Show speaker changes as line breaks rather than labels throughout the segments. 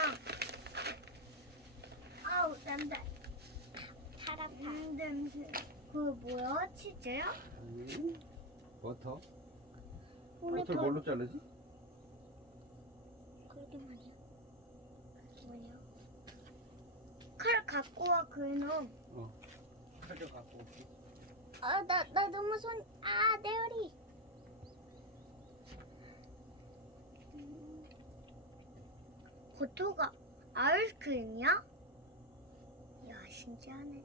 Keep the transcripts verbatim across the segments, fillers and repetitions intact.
아우 냄새. 타라파. 음, 냄새. 그 뭐야? 치즈야?
아니, 버터.
오늘
버터를
더-
뭘로 자르지?
그러게 말이야. 그게 뭐야? 칼 갖고 와 그놈.
어. 칼을 갖고 올게.
아, 나, 나 너무 손, 아, 내 허리. 음. 버터가 아이스크림이야? 이야, 신기하네.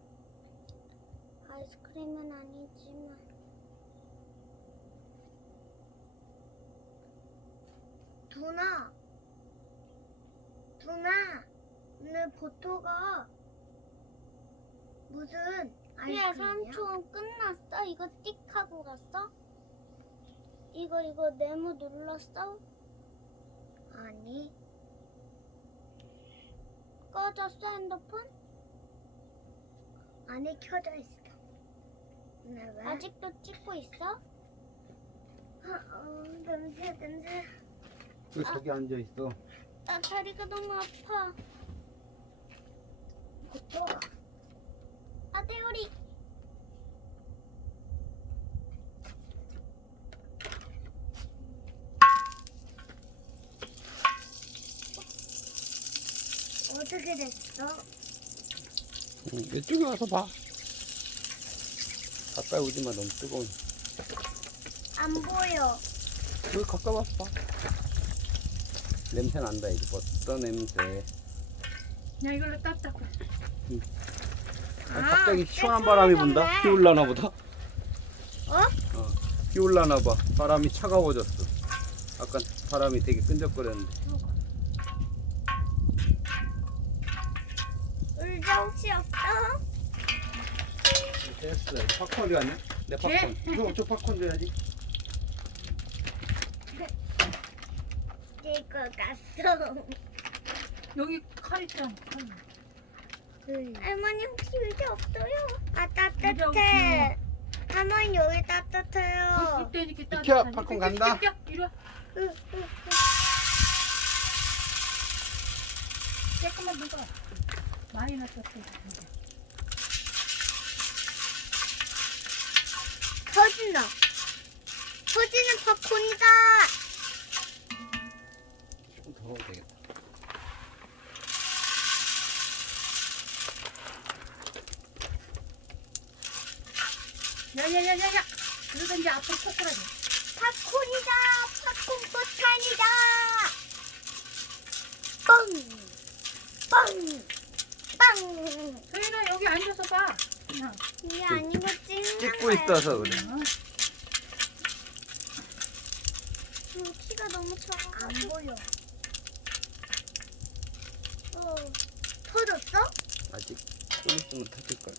아이스크림은 아니지만. 누나, 누나, 오늘 버터가 무슨 아이스크림이야?
야, 삼촌 끝났어? 이거 띡 하고 갔어? 이거 이거 네모 눌렀어?
아니,
꺼졌어 핸드폰?
안에 켜져 있어. 네, 왜?
아직도 찍고 있어?
아, 어, 냄새, 냄새.
왜 저기 앉아 있어?
나 다리가 너무 아파.
버터.
아, 내 허리.
어떻게 됐어?
응, 이쪽에 와서 봐. 가까이 오지 마, 너무 뜨거운.
안 보여.
여기 가까이 와서 봐. 냄새 난다, 이제 버터 냄새.
야 이걸로 딱딱.
아, 갑자기 시원한 바람이 분다? 비 올라나 보다?
어?
어, 비 올라나 봐. 바람이 차가워졌어. 아까 바람이 되게 끈적거렸는데.
의자 혹시 없어?
됐어. 팝콘 어디 갔냐? 내 팝콘. 이거 저 팝콘 줘야지.
이거 갔어.
여기 칼 있잖아. 칼.
할머니 혹시 의자 없어요? 아
의자
따뜻해. 할머니 여기 따뜻해요.
그때 이렇게
비켜,
따뜻하니.
팝콘
비켜,
간다.
비켜, 비켜. 이리 와.
으, 으, 으.
조금만 먹어. 많이 넣었어.
터진다. 터지는 팝콘이다.
조금 더 먹어도 되겠다.
야야야야야. 그러다 이제 앞으로 코꾸라지.
팝콘이다. 팝콘 포탄이다. 빵. 빵. 빵.
소연아 여기 앉아서 봐. 그냥.
이게 아니고 찍는
찍고
거예요.
있어서 그래.
어?
음, 키가 너무 작아. 안 보여. 어. 터졌어?
아직 좀 있으면 터질 거야.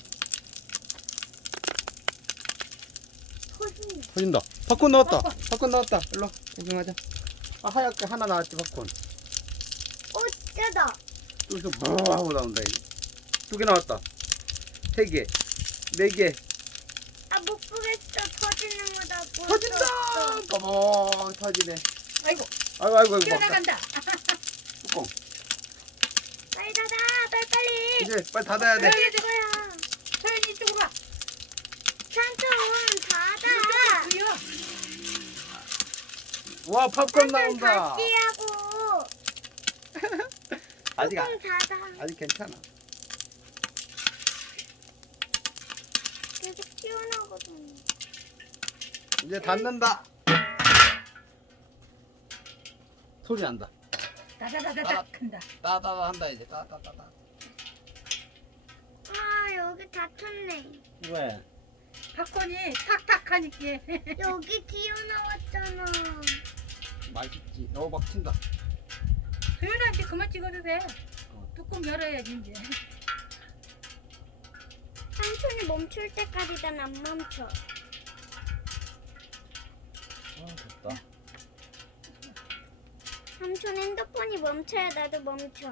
터진.
터진다. 팝콘 나왔다. 팝콘 나왔다. 일로 와. 구경하자. 아, 하얗게 하나 나왔지, 팝콘.
오, 진짜다.
여기서 뭐 하고 나온다, 이게. 두 개 나왔다. 세 개. 네 개.
아, 못 보겠어. 터지는 거다. 못
터진다!
봤어.
꺼멍 터지네.
아이고
아이고, 아이고, 아이고.
튀어나간다.
뚜껑.
빨리 닫아. 빨리 빨리.
이제 빨리 닫아야 돼.
여기
될 거야.
소연이 이쪽으로 와.
삼촌 닫아.
이쪽으로 보여.
와, 팝콘
삼촌
나온다.
다시 하고.
아직, 안-
뚜껑 닫아.
아직 괜찮아.
계속 튀어나오거든.
이제 닫는다. 소리 난다.
다다다다닥 한다.
따다다 한다, 이제. 따다다다.
아, 여기 닫혔네.
왜?
팝콘이 탁탁 하니까.
여기 튀어나왔잖아.
맛있지. 어, 막 튄다.
소연아 이제 그만 찍어도 돼.
어.
뚜껑 열어야지 이제.
삼촌이 멈출 때까지 난 안 멈춰.
아, 좋다.
삼촌 핸드폰이 멈춰야 나도 멈춰.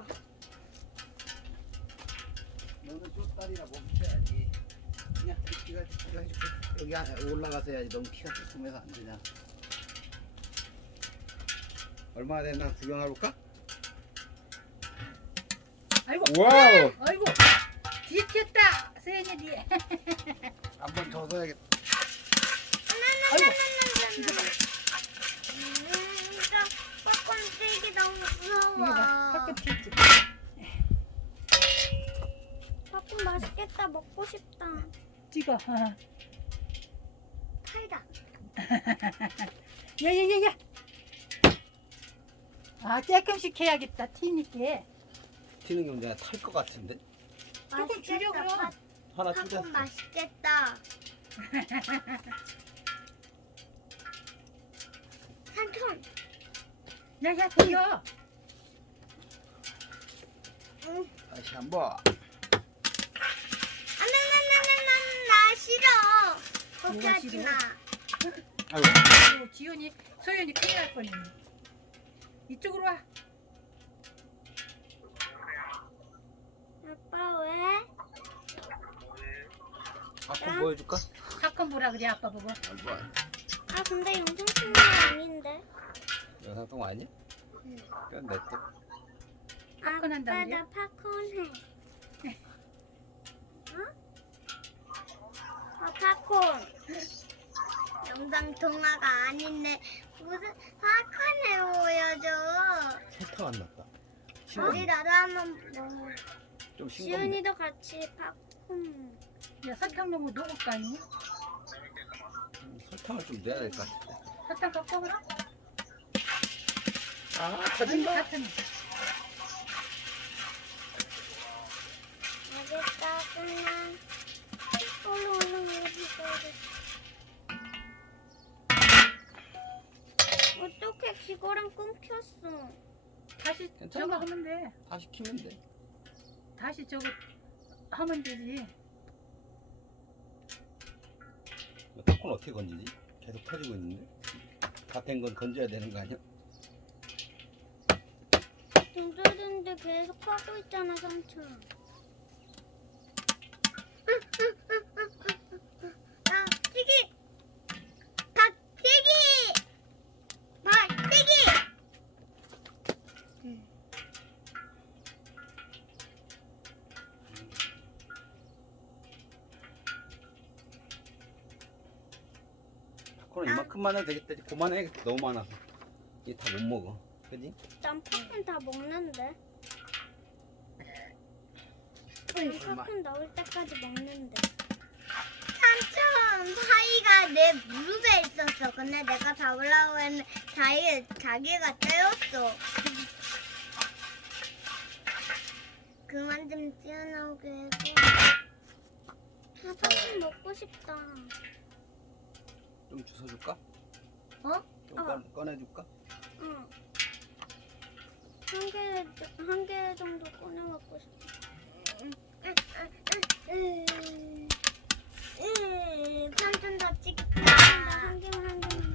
너는 쫓다리라 멈춰야지. 그냥 키가 키가 해줄게. 여기 안에 올라가서 해야지. 너무 키가 조금해서 안 되냐. 얼마나 됐나 구경해 볼까?
아이고.
와우.
아이고. 뒤에 튀었다. 세연이 뒤에.
한 번 더 넣어야겠다.
아이고.
음, 진짜 팝콘 찌기 너무
이거 봐.
무서워.
팝콘 튀었지.
팝콘 맛있겠다. 먹고 싶다.
찍어. 어.
파이다.
야야야야. 아 조금씩 해야겠다. 튀니까.
튀는 게 문제가 탈 것 같은데.
조금 줄여 그럼.
파-
하나 뜯었어.
팝콘 맛있겠다. 삼촌.
야야 튀어.
응.
다시 한 번.
안나나나나나 나 싫어. 그렇게
뭐가
하지
싫어?
마.
아이고.
아이고, 지훈이 소연이 큰일 날 뻔했네. 이쪽으로 와.
아빠 왜?
팝콘 보여줄까?
팝콘 보라 그래 아빠 보고.
아이고.
아 근데 영상 찍는 거 아닌데.
영상 통 아니야?
응.
그건 내 또.
팝콘 한다
아빠
그래?
나 팝콘 해.
어, 팝콘. 영상 통화가 아닌데 무슨 팝콘을 보여줘.
설탕 안 났다.
우리
싱겁네.
나도 한번 먹어.
좀 싱겁네.
지훈이도 같이 팝콘.
야 설탕 너무 녹을 거 아니니?
음, 설탕을 좀 넣어야 될 것 같은데.
설탕 섞어 그래?
아,
아니
터진다.
같은.
알겠다 끝나. 얼른 얼른 이거 먹어야 돼. 어떻게 기거랑 끊겼어?
다시
괜찮아.
저거 하면 돼.
다시 키면 돼.
다시 저거 하면 되지.
팝콘 어떻게 건지지? 계속 터지고 있는데. 다 된 건 건져야 되는 거 아니야?
동들던데 계속 하고 있잖아 삼촌.
아, 튀기. 닭튀기. 닭튀기.
팝콘은 이만큼만 해도 되겠다. 그만해. 너무 많아서. 이게 다 못 먹어. 그지?
난 팝콘 다 먹는데. 난 팝콘 나올 때까지 먹는데.
삼촌 파이가 내 무릎에 있었어. 근데 내가 잡으려고 했는데 자기, 자기가 떼었어. 그만 좀 뛰어나오게 해줘.
아 팝콘 먹고 싶다.
좀 주워줄까?
어?
좀
어.
꺼, 꺼내줄까?
응. 한 개, 한 개 정도 꺼내 먹고 싶어.
음, 음, 삼촌 더 찍자.
나한 개만 한 개만.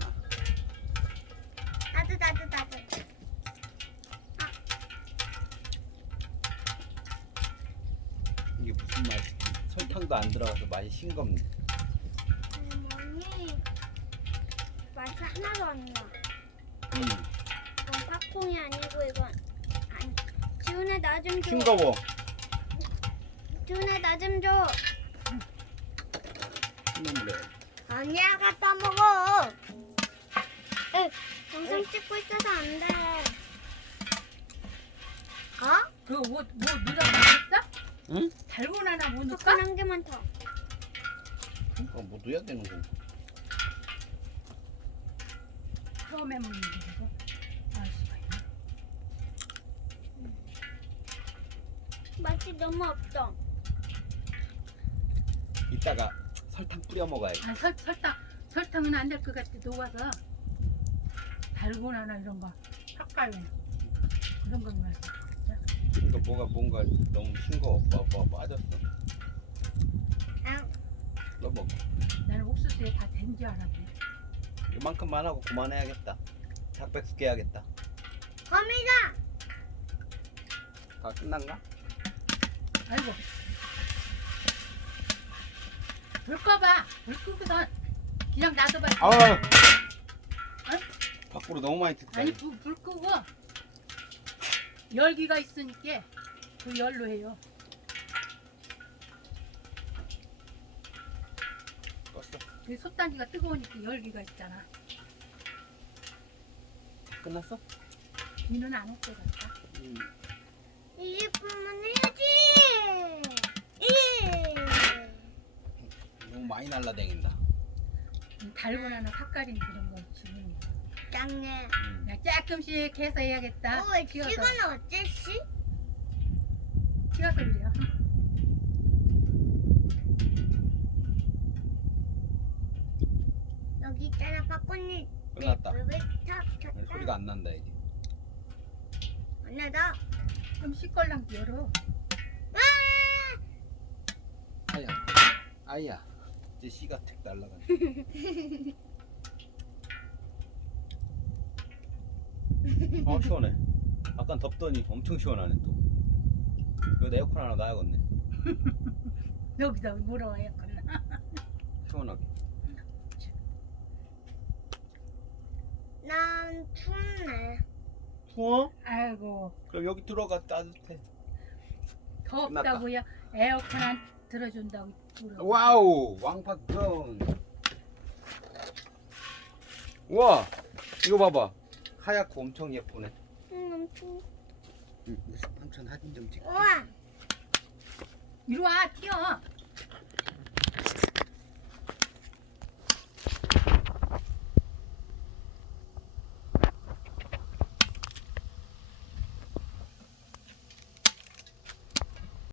나도 나도 나도.
이게 무슨 맛이지? 설탕도 안 들어가서 맛이 싱겁네.
어머니 맛이 하나도 안 나.
음,
이건 팝콘이 아니고 이건 아니. 지훈아 나 좀 줘.
싱거워.
지훈아 나 좀 줘.
싱겁네.
아니야, 갖다 먹어.
영상 찍고 있어서 안 돼.
어?
그뭐 뭐 누가 먹었어?
응?
달고나나 뭐 넣을까?
팝콘 한 개만 더.
그러니까 뭐 넣어야 되는 거.
처음에 먹는 거고. 알 수가 있네.
맛이 너무 없어.
이따가 설탕 뿌려 먹어야지.
아 설, 설탕 설탕은 안 될 것 같아. 녹아서 달고나나 이런 거 삭갈래 그런 것만.
그러니까 뭐가 뭔가 너무 싱거워. 뭐, 뭐 빠졌어.
아,
너 먹어.
나는 옥수수에 다 된 줄 알았네.
이만큼만 하고 그만해야겠다. 닭백숙 해야겠다.
거미다.
다 끝난가?
아이고. 불 꺼봐. 불 끄고선 그냥 놔둬봐.
아, 밖으로 너무 많이 튀었다.
아니 불, 불 끄고 열기가 있으니까 그 열로 해요.
껐어.
그 솥단지가 뜨거우니까 열기가 있잖아.
끝났어?
비는 안 올것 같다.
응.
이십 분만 해야지. 예.
너무 많이 날라다닌다.
달고나나 삭갈인 그런 거 지금
짱네.
응.
그냥 조금씩 해서 해야겠다.
어, 왜
튀어서
시간은 어째시?
튀어서 그래요.
여기 있잖아, 바꾸니.
끝났다.
왜 탁, 탁, 탁.
소리가 안 난다 이제.
안 나다.
좀 시끌랑 열어.
와!
아야, 아야. 이제 씨가 택 날라가네. 어 시원해. 아까 덥더니 엄청 시원하네 또. 여기 에어컨 하나 놔야겠네.
여기다 물어야 끝나.
시원하게.
난 춥네.
추워?
아이고
그럼 여기 들어가 따뜻해.
덥다고요. 에어컨 안 들어준다고 물어.
와우 왕팝콘. 우와 이거 봐봐. 하얗고 엄청 예쁘네.
응, 엄청.
응, 삼촌 사진 좀 찍.
우와!
이리 와 튀어.